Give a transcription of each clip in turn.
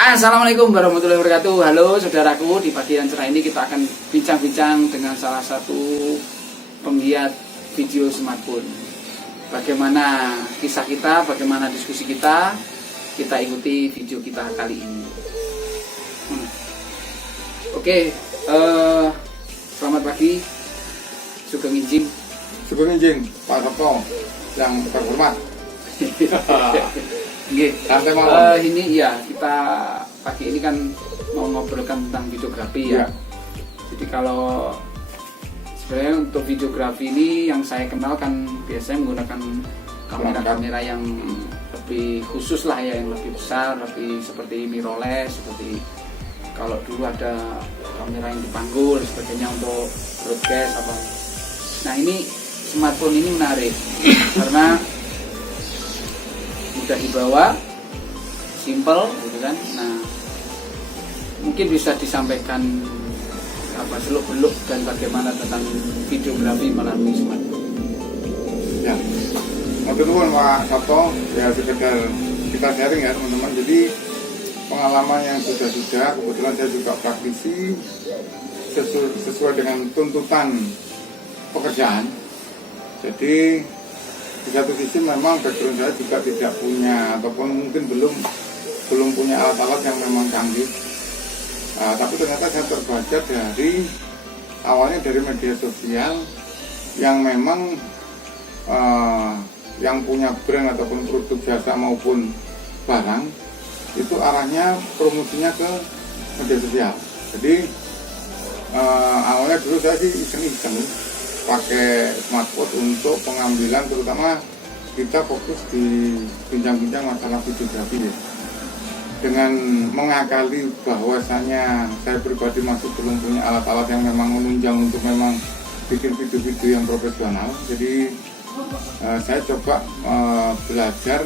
Assalamualaikum warahmatullahi wabarakatuh. Halo saudaraku, di pagi yang cerah ini kita akan bincang-bincang dengan salah satu penggiat video smartphone. Bagaimana kisah kita, bagaimana diskusi kita ikuti video kita kali ini. Oke, selamat pagi, Sugeng Injing. Sugeng Injing, Pak Sabto yang terhormat. Ini ya kita pagi ini kan mau ngobrolkan tentang videografi ya. Jadi kalau sebenarnya untuk videografi ini yang saya kenal kan biasanya menggunakan kamera-kamera yang lebih khusus lah ya, yang lebih besar, lebih seperti mirrorless, seperti kalau dulu ada kamera yang dipanggul sebagainya untuk broadcast apa. Nah ini smartphone ini menarik karena mudah dibawa, simple gitu kan. Nah mungkin bisa disampaikan apa seluk-beluk dan bagaimana tentang videografi melalui smartphone. Ya, teman-teman Pak Sabto, ya sekedar kita sharing ya teman-teman. Jadi pengalaman yang sudah kebetulan saya juga praktisi sesuai dengan tuntutan pekerjaan. Jadi di satu sisi memang background saya juga tidak punya ataupun mungkin belum punya alat-alat yang memang canggih. Tapi ternyata saya terbaca dari awalnya dari media sosial yang memang yang punya brand ataupun produk jasa maupun barang itu arahnya promosinya ke media sosial. Jadi awalnya dulu saya sih iseng-iseng pakai smartphone untuk pengambilan, terutama kita fokus di bincang-bincang masalah videografi ya. Dengan mengakali bahwasanya saya pribadi masih belum punya alat-alat yang memang menunjang untuk memang bikin video-video yang profesional. Jadi saya coba belajar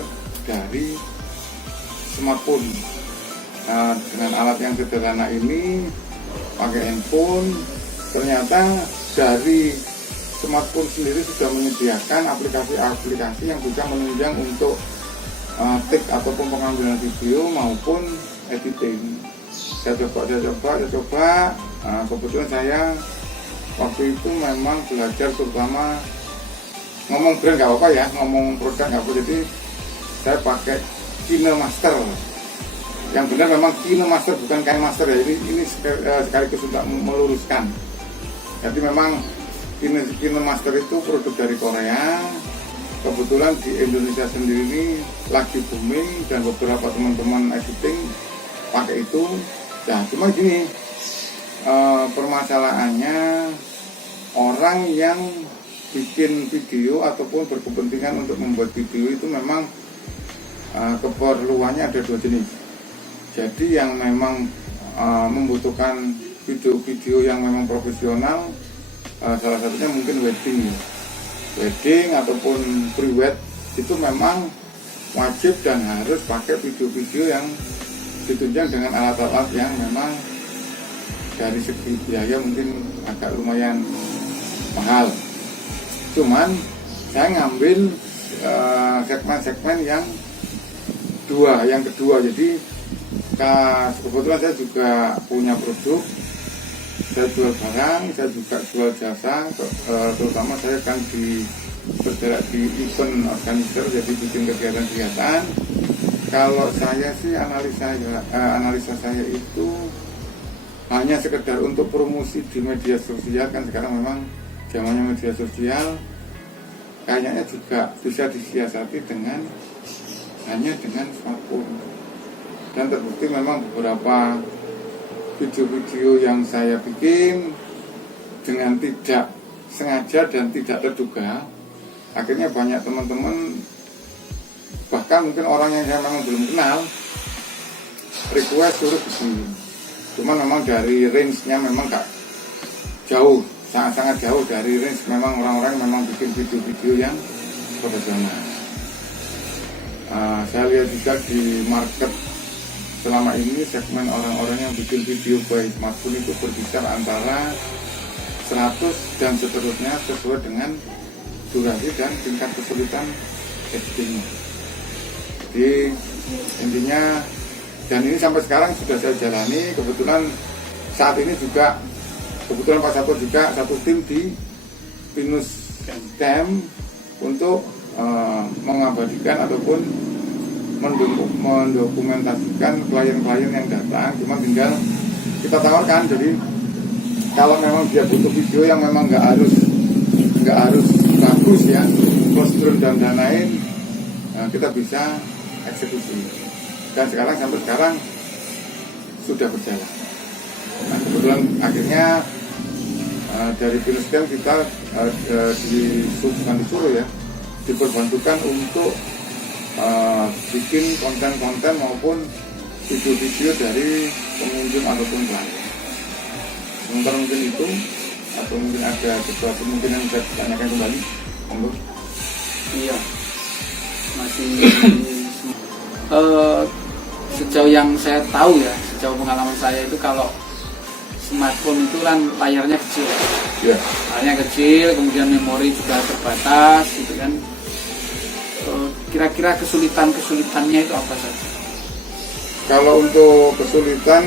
dari smartphone. Dengan alat yang sederhana ini, pakai handphone, ternyata dari smartphone sendiri sudah menyediakan aplikasi-aplikasi yang bisa menunjang untuk take ataupun pengambilan video maupun editing. Saya coba. Kebetulan saya waktu itu memang belajar terutama ngomong brand nggak apa-apa ya, ngomong produk nggak apa-apa. Jadi saya pakai KineMaster. Yang benar memang KineMaster, bukan KineMaster ya. Ini sekaligus untuk meluruskan. Jadi memang KineMaster itu produk dari Korea. Kebetulan di Indonesia sendiri ini lagi booming dan beberapa teman-teman editing pakai itu. Ya cuma gini, permasalahannya orang yang bikin video ataupun berkepentingan untuk membuat video itu memang keperluannya ada dua jenis. Jadi yang memang membutuhkan video-video yang memang profesional, salah satunya mungkin wedding ataupun pre-wed, itu memang wajib dan harus pakai video-video yang ditunjang dengan alat-alat yang memang dari segi biaya mungkin agak lumayan mahal. Cuman saya ngambil segmen-segmen yang kedua. Jadi kebetulan saya juga punya produk, saya jual barang, saya juga jual jasa, terutama saya kan bergerak di event organizer, jadi bikin kegiatan-kegiatan. Kalau saya sih analisa saya itu hanya sekedar untuk promosi di media sosial, kan sekarang memang zamannya media sosial, kayaknya juga bisa disiasati hanya dengan smartphone. Dan terbukti memang beberapa video-video yang saya bikin dengan tidak sengaja dan tidak terduga, akhirnya banyak teman-teman, bahkan mungkin orang yang saya memang belum kenal, request suruh bikin. Cuma memang dari range-nya memang gak jauh, sangat-sangat jauh dari range memang orang-orang memang bikin video-video yang profesional. Saya lihat juga di market selama ini segmen orang-orang yang bikin video by smartphone itu berkisar antara 100 dan seterusnya sesuai dengan durasi dan tingkat kesulitan editing. Jadi intinya Dan ini sampai sekarang sudah saya jalani. Kebetulan saat ini juga Pak Sato juga satu tim di Pinus Camp untuk mengabadikan ataupun mendokumentasikan klien-klien yang datang. Cuma tinggal kita tawarkan, jadi kalau memang dia butuh video yang memang nggak harus bagus ya, kostum dan lain-lain, kita bisa eksekusi. Dan sampai sekarang sudah berjalan. Nah, kebetulan akhirnya dari Pinus Camp kita disuruh ya, diperbantukan untuk bikin konten-konten maupun video-video dari pengunjung ataupun klien. Sementara mungkin itu, atau mungkin ada sesuatu mungkin yang bisa ditanyakan kembali, monggo. Iya, masih sejauh yang saya tahu ya, sejauh pengalaman saya itu kalau smartphone itu kan layarnya kecil, ya. Layarnya kecil, kemudian memori juga terbatas, gitu kan. Kira-kira kesulitannya itu apa saja? Kalau untuk kesulitan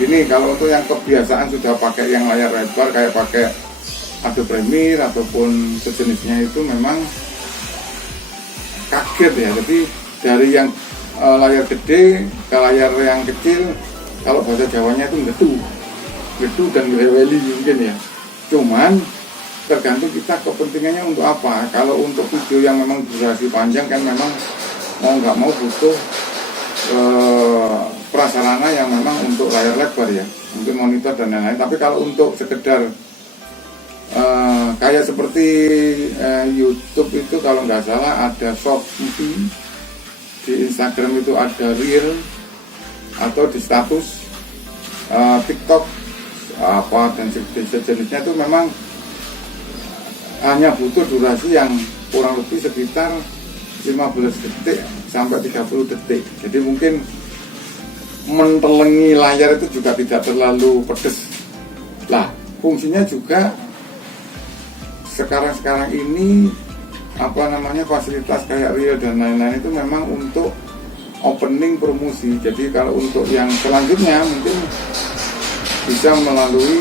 ini, kalau untuk yang kebiasaan sudah pakai yang layar lebar kayak pakai Adobe Premiere ataupun sejenisnya, itu memang kaget ya. Jadi dari yang layar gede ke layar yang kecil, kalau bahasa Jawanya itu gedu dan greweli mungkin ya. Cuman tergantung kita kepentingannya untuk apa. Kalau untuk video yang memang durasi panjang kan memang mau nggak mau butuh prasarana yang memang untuk layar lebar ya, mungkin monitor dan lain-lain. Tapi kalau untuk sekedar kayak seperti YouTube itu kalau nggak salah ada short video, di Instagram itu ada reel, atau di status TikTok apa dan sejenisnya, itu memang hanya butuh durasi yang kurang lebih sekitar 15 detik sampai 30 detik. Jadi mungkin mentelengi layar itu juga tidak terlalu pedes. Lah, fungsinya juga sekarang ini fasilitas kayak reel dan lain-lain itu memang untuk opening promosi. Jadi kalau untuk yang selanjutnya mungkin bisa melalui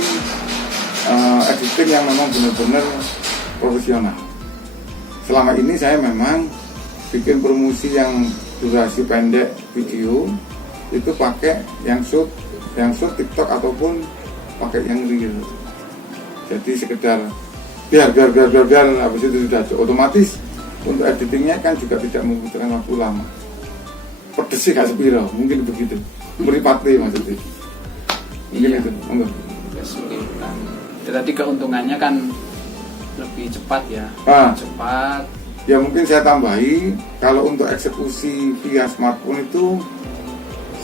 editing yang memang benar-benar profesional. Selama ini saya memang bikin promosi yang durasi pendek video itu pakai yang shoot TikTok ataupun pakai yang reel. Jadi sekedar biar habis itu sudah otomatis untuk editingnya kan juga tidak membutuhkan waktu lama. Pedes sih gak sepiro, mungkin begitu. Meripati maksudnya. Mungkin itu, monggo. Kesulitan. Tadi keuntungannya kan lebih cepat ya. Cepat. Ya mungkin saya tambahi, kalau untuk eksekusi via smartphone itu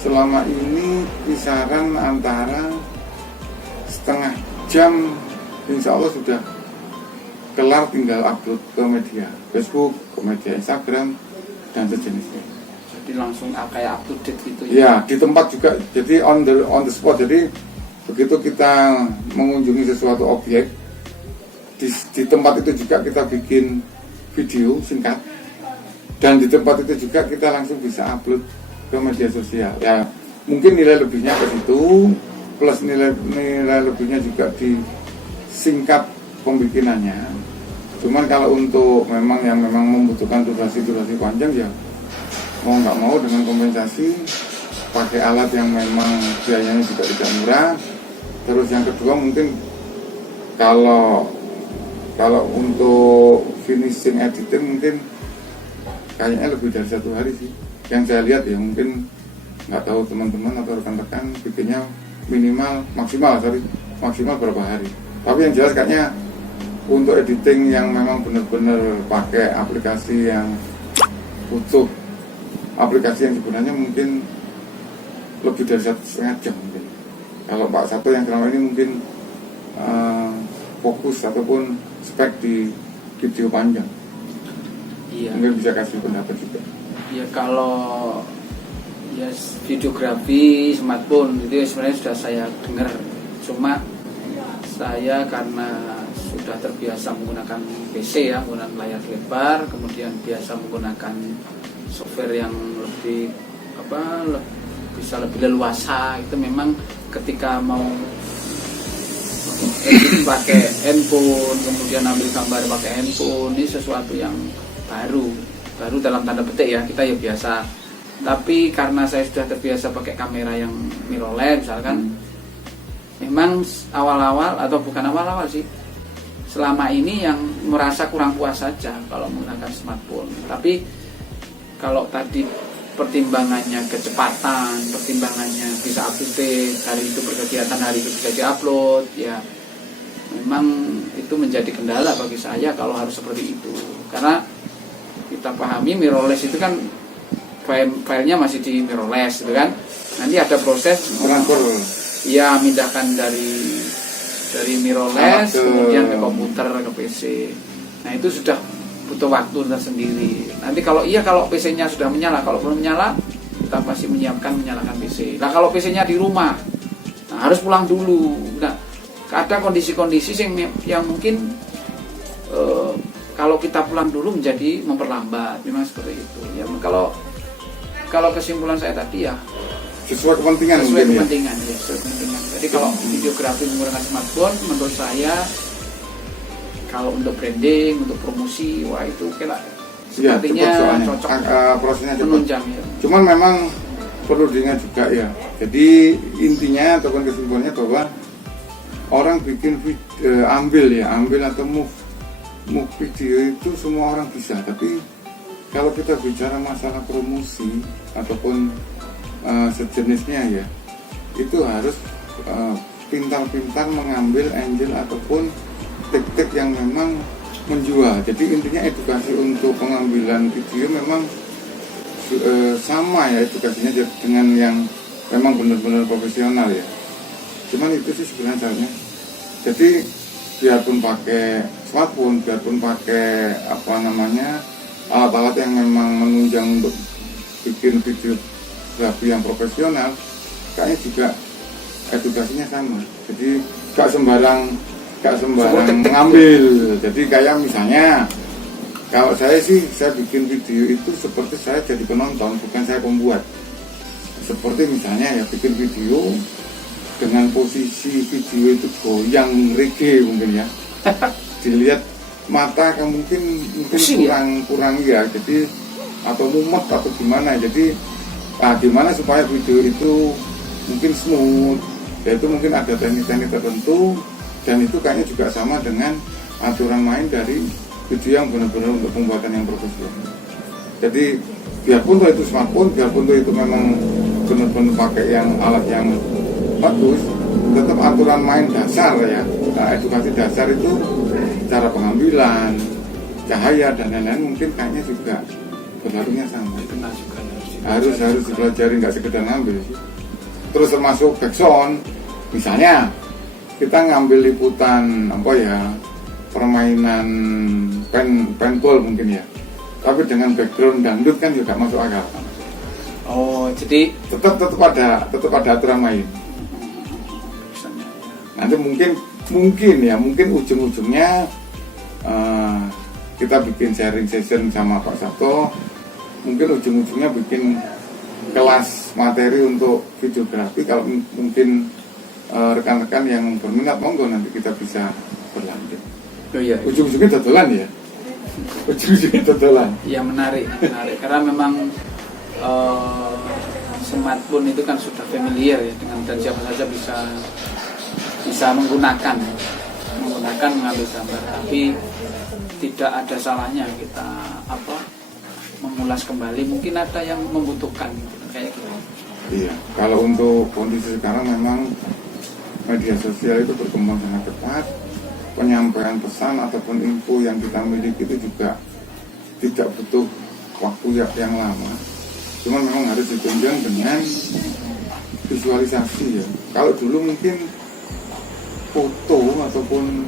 selama ini kisaran antara setengah jam, insya Allah sudah kelar, tinggal upload ke media Facebook, ke media Instagram dan sejenisnya. Jadi langsung kayak up to date gitu ya? Ya, di tempat juga, jadi on the spot. Jadi begitu kita mengunjungi sesuatu objek, di tempat itu juga kita bikin video singkat, dan di tempat itu juga kita langsung bisa upload ke media sosial. Ya, mungkin nilai lebihnya ke situ, plus nilai lebihnya juga di singkat pembikinannya. Cuman kalau untuk memang yang memang membutuhkan durasi panjang, ya mau nggak mau dengan kompensasi pakai alat yang memang biayanya juga tidak murah. Terus yang kedua mungkin kalau untuk finishing editing mungkin kayaknya lebih dari 1 hari sih. Yang saya lihat ya, mungkin nggak tahu teman-teman atau rekan-rekan bikinnya maksimal berapa hari. Tapi yang jelas kayaknya untuk editing yang memang benar-benar pakai aplikasi yang butuh aplikasi yang sebenarnya mungkin lebih dari 1,5 jam mungkin. Kalau Pak Sato yang selama ini mungkin fokus ataupun spek di video panjang. Iya. Mungkin bisa kasih pendapat juga. Ya kalau ya videografi smartphone itu sebenarnya sudah saya dengar. Cuma saya karena sudah terbiasa menggunakan PC ya, menggunakan layar lebar, kemudian biasa menggunakan software yang lebih bisa lebih leluasa. Itu memang ketika mau edit pakai handphone, kemudian ambil gambar pakai handphone, ini sesuatu yang baru dalam tanda petik ya, kita ya biasa. Tapi karena saya sudah terbiasa pakai kamera yang mirrorless misalkan, memang awal-awal atau bukan awal-awal sih, selama ini yang merasa kurang puas saja kalau menggunakan smartphone. Tapi kalau tadi pertimbangannya kecepatan, pertimbangannya bisa up to date, hari itu berkegiatan, hari itu bisa diupload, ya memang itu menjadi kendala bagi saya kalau harus seperti itu. Karena kita pahami mirrorless itu kan filenya masih di mirrorless gitu kan, nanti ada proses ya mindahkan dari mirrorless kemudian ke komputer, ke PC. Nah itu sudah butuh waktu tersendiri. Nanti kalau PC-nya sudah menyala, kalau belum menyala kita pasti menyalakan PC. Nah kalau PC-nya di rumah, nah harus pulang dulu. Nah ada kondisi-kondisi yang mungkin kalau kita pulang dulu menjadi memperlambat, memang seperti itu. Ya kalau kesimpulan saya tadi ya sesuai kepentingan. Jadi kalau videografi menggunakan smartphone, menurut saya kalau untuk branding, untuk promosi, wah itu sepertinya cocok, prosesnya menunjang ya. Cuman memang perlu diingat juga ya. Jadi intinya ataupun kesimpulannya bahwa orang bikin ambil atau move video itu semua orang bisa. Tapi kalau kita bicara masalah promosi ataupun sejenisnya ya, itu harus pintar-pintar mengambil angle ataupun teknik yang memang menjual. Jadi intinya edukasi untuk pengambilan video memang sama ya edukasinya dengan yang memang benar-benar profesional ya. Cuman itu sih sebenarnya caranya. Jadi biarpun pakai smartphone, biarpun pakai alat-alat yang memang menunjang untuk bikin videografi yang profesional, kayaknya juga edukasinya sama. Jadi gak sembarang mengambil. Jadi kayak misalnya kalau saya bikin video itu seperti saya jadi penonton, bukan saya pembuat. Seperti misalnya ya bikin video dengan posisi video itu goyang reggae mungkin ya. Dilihat mata kan mungkin kurang ya. Jadi atau mumet atau gimana. Jadi gimana supaya video itu mungkin smooth. Yaitu mungkin ada teknik-teknik tertentu. Dan itu kayaknya juga sama dengan aturan main dari video yang benar-benar untuk pembuatan yang profesional. Jadi biarpun itu smartphone, biarpun itu memang benar-benar pakai yang alat yang bagus, tetap aturan main dasar ya. Edukasi dasar itu cara pengambilan, cahaya dan lain-lain mungkin kayaknya juga berlakunya sama. Harus dipelajari, nggak sekedar ngambil. Terus termasuk backsound, misalnya kita ngambil liputan permainan paintball mungkin ya, tapi dengan background dangdut kan juga masuk akal. Oh, jadi tetap ada aturan main. Nanti mungkin ujung-ujungnya kita bikin sharing session sama Pak Sabto, mungkin ujung-ujungnya bikin kelas materi untuk videografi. Kalau mungkin rekan-rekan yang berminat, monggo nanti kita bisa berlanjut. Oh iya. Ujung-ujungnya dodolan ya. Ya menarik. Karena memang smartphone itu kan sudah familiar ya dengan, dan siapa saja bisa menggunakan mengambil gambar. Tapi tidak ada salahnya kita mengulas kembali. Mungkin ada yang membutuhkan kayak gitu. Iya. Kalau untuk kondisi sekarang memang media sosial itu berkembang sangat cepat, penyampaian pesan ataupun info yang kita miliki itu juga tidak butuh waktu yang lama. Cuma memang harus ditunjang dengan visualisasi ya. Kalau dulu mungkin foto ataupun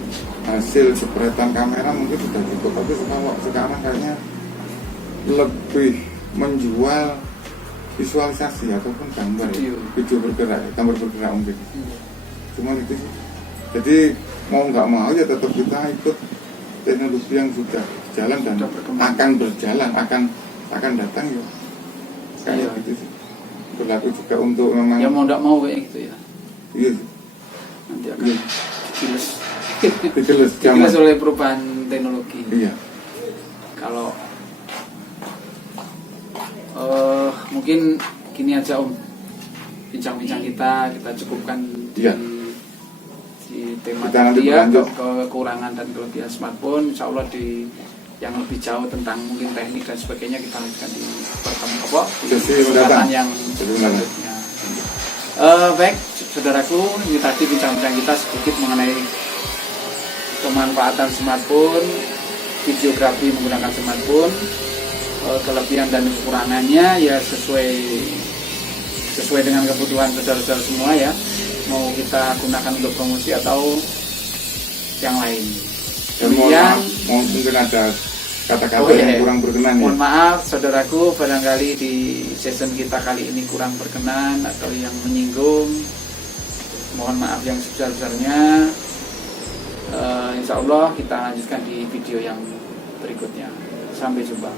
hasil jepretan kamera mungkin sudah cukup, tapi sekarang kayaknya lebih menjual visualisasi ataupun gambar, video bergerak, gambar bergerak mungkin. Cuma itu sih. Jadi mau nggak mau ya tetap kita ikut teknologi yang sudah jalan dan akan berjalan, akan datang ya. Kayak gitu sih. berlaku juga untuk memang Ya mau tidak mau kayak gitu ya. iya, Nanti akan iya. digiles. Digiles zaman. Digiles oleh perubahan teknologi. Iya. Kalau mungkin gini aja Om, bincang-bincang kita cukupkan Iya. di tema Kita nanti tadi ya, berlanjut. kekurangan dan kelebihan smartphone. Insya Allah di yang lebih jauh tentang mungkin teknik dan sebagainya kita lanjutkan di pertemuan Sesi mendatang. kesempatan yang Sesi mendatang. selanjutnya. Baik, saudaraku, ini tadi bincang-bincang kita sedikit mengenai pemanfaatan smartphone, videografi menggunakan smartphone, kelebihan dan kekurangannya ya sesuai dengan kebutuhan saudara-saudara semua ya, mau kita gunakan untuk promosi atau yang lain. Dan mohon maaf, mungkin ada kata-kata yang kurang berkenan ya. Mohon maaf saudaraku, barangkali di season kita kali ini kurang berkenan atau yang menyinggung, mohon maaf yang sebesar-besarnya. Insya Allah kita lanjutkan di video yang berikutnya. Sampai jumpa.